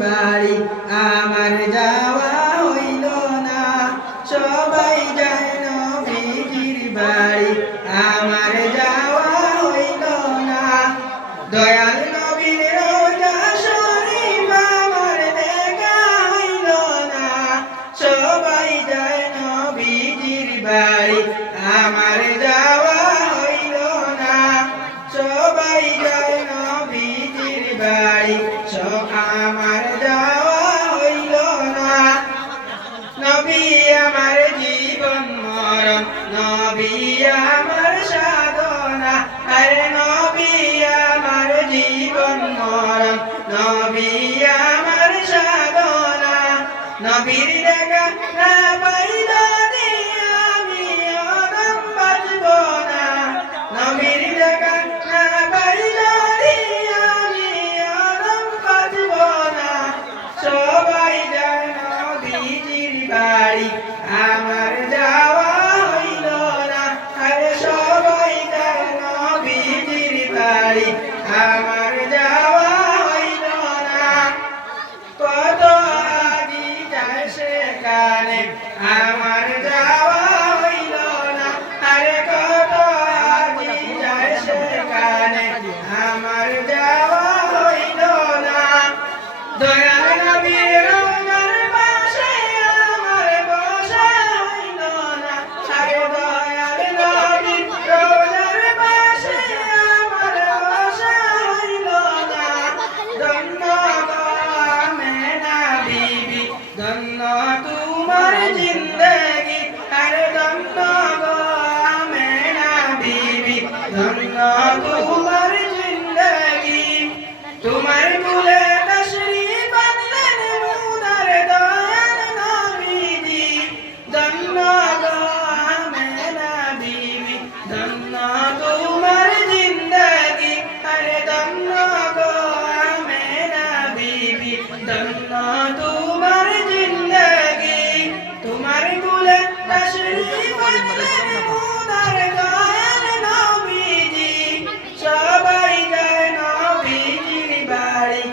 বাড়ি আমার যাওয়া হইল না সবাই যায় নবীজির বাড়ি আমার যাওয়া হইল না দয়াল নবীর রওজা শরীফ আমার দেখা হইল না সবাই যায় নবীজির বাড়ি আমার যাওয়া হইল না সবাই যায় নবীজির বাড়ি আমার যাওয়া হইল না নবী আমার জীবন মরণ নবী আমার সাধনা আরে নবী আমার জীবন মরণ নবী আমার সাধনা নবীর দেখা না পাইলে আমি অদম বাঁচব না নবীর দেখা না পাইলে আমি অদম বাঁচব না সবাই যায় নবীজির বাড়ি আমার যাওয়া হইল না আরে সবাই যায় নবীজির বাড়ি আমার যাওয়া হইল না কত আজি যায় সেখানে আমার যাওয়া হইল না আরে কত আজি যায় সেখানে আমার যাওয়া হইল না দয়াল নবীর রওজার পাশে আমার বসা হইল না আরে দয়াল নবীর রওজার পাশে আমার বসা হইল না ধন্য গো আমেনা বিবি ধন্য তোমার জিন্দেগি আরে ধন্য গো আমেনা বিবি ধন্য তোমার জিন্দেগি তোমার কুলে তশরীফ আনলেন মুনার দয়াল নবীজি ধন্য গো আমেনা বিবি ধন্য তোমার জিন্দেগি আরে ধন্য গো আমেনা বিবি ধন্য তোমার জিন্দেগি তোমার কুলে তশরীফ আনলেন মুনার দয়াল নবীজি সবাই যায় নবীজির বাড়ি